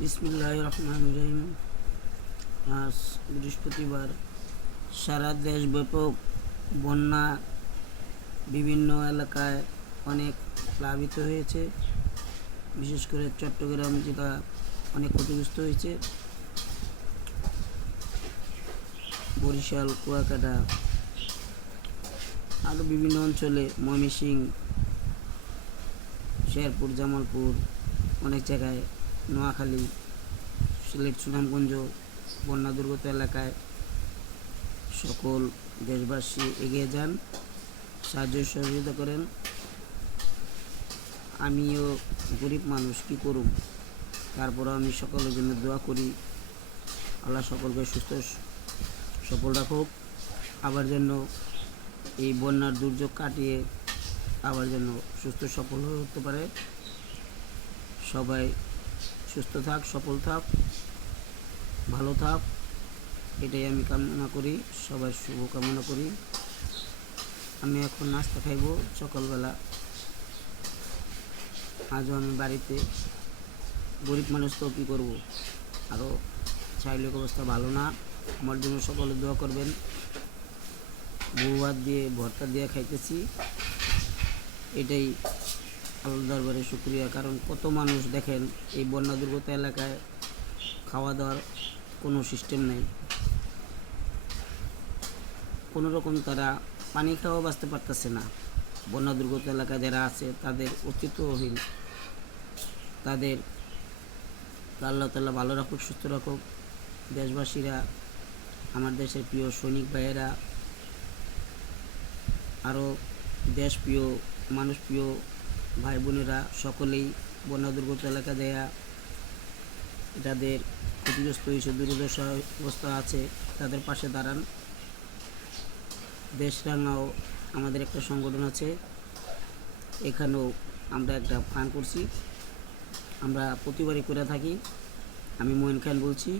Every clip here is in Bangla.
বিসমিল্লাহির রহমানির রহিম। আজ বৃহস্পতিবার সারা দেশ ব্যাপক বন্যা বিভিন্ন এলাকায় অনেক প্লাবিত হয়েছে। বিশেষ করে চট্টগ্রাম জেলা অনেক ক্ষতিগ্রস্ত হয়েছে। বরিশাল, কুয়াকাটা আরও বিভিন্ন অঞ্চলে ময়মনসিংহ, শেরপুর, জামালপুর, অনেক জায়গায় নোয়াখালী, সিলেট, সুনামগঞ্জ বন্যা দুর্গত এলাকায় সকল দেশবাসী এগিয়ে যান, সাহায্য সহযোগিতা করেন। আমিও গরিব মানুষ, কী করুম, তারপরও আমি সকলের জন্য দোয়া করি। আল্লাহ সকলকে সুস্থ সফল রাখুক, আবার যেন এই বন্যার দুর্যোগ কাটিয়ে আবার যেন সুস্থ সফল হয়ে উঠতে পারে। সবাই সুস্থ থাক, সফল থাক, ভালো থাক, এটাই আমি কামনা করি, সবার শুভ কামনা করি। আমি এখন নাস্তা খাইব সকালবেলা। আজও আমি বাড়িতে, গরিব মানুষ তো কী করবো, আরও শারীরিক অবস্থা ভালো না। আমার জন্য সকলে দোয়া করবেন। বউ ভাত দিয়ে ভর্তা দিয়ে খাইতেছি, এটাই আল্লাহর দরবারে শুকরিয়া। কারণ কত মানুষ দেখেন এই বন্যা দুর্গত এলাকায় খাওয়া দাওয়ার কোনো সিস্টেম নেই, কোনো রকম তারা পানি খাওয়া বাঁচতে পারতেছে না। বন্যা দুর্গত এলাকায় যারা আছে তাদের অস্তিত্বহীন। তাদের আল্লাহ তাআলা ভালো রাখুক, সুস্থ রাখুক। দেশবাসীরা, আমার দেশের প্রিয় সৈনিক ভাইয়েরা, আরও দেশ প্রিয়, মানুষ প্রিয় ভাই বোনেরা সকলেই বন্যা দুর্গত এলাকা দেয়া যাদের ক্ষতিগ্রস্ত হয়েছে, দুর্দশা অবস্থা আছে, তাদের পাশে দাঁড়ান। দেশরাঙাও আমাদের একটা সংগঠন আছে, এখানেও আমরা একটা ফান্ড করছি, আমরা প্রতিবারই করে থাকি। আমি মঈন খান বলছি,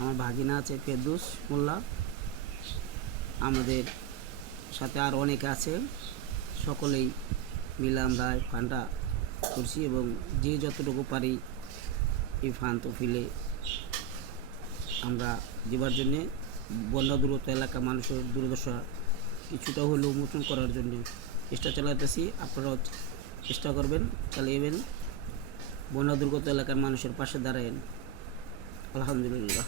আমার ভাগিনা আছে ফেরদৌস মোল্লা, আমাদের সাথে আর অনেকে আছে, সকলেই মিলে আমরা এই ফান্ডটা করছি এবং যে যতটুকু পারি এই ফান্ড ফিলে আমরা দেওয়ার জন্যে, বন্যা দুর্গত এলাকা মানুষের দুর্দশা কিছুটা হলেও মোচন করার জন্য চেষ্টা চালাতেছি। আপনারাও চেষ্টা করবেন, চালিয়েবেন, বন্যা দুর্গত এলাকার মানুষের পাশে দাঁড়াবেন। আলহামদুলিল্লাহ।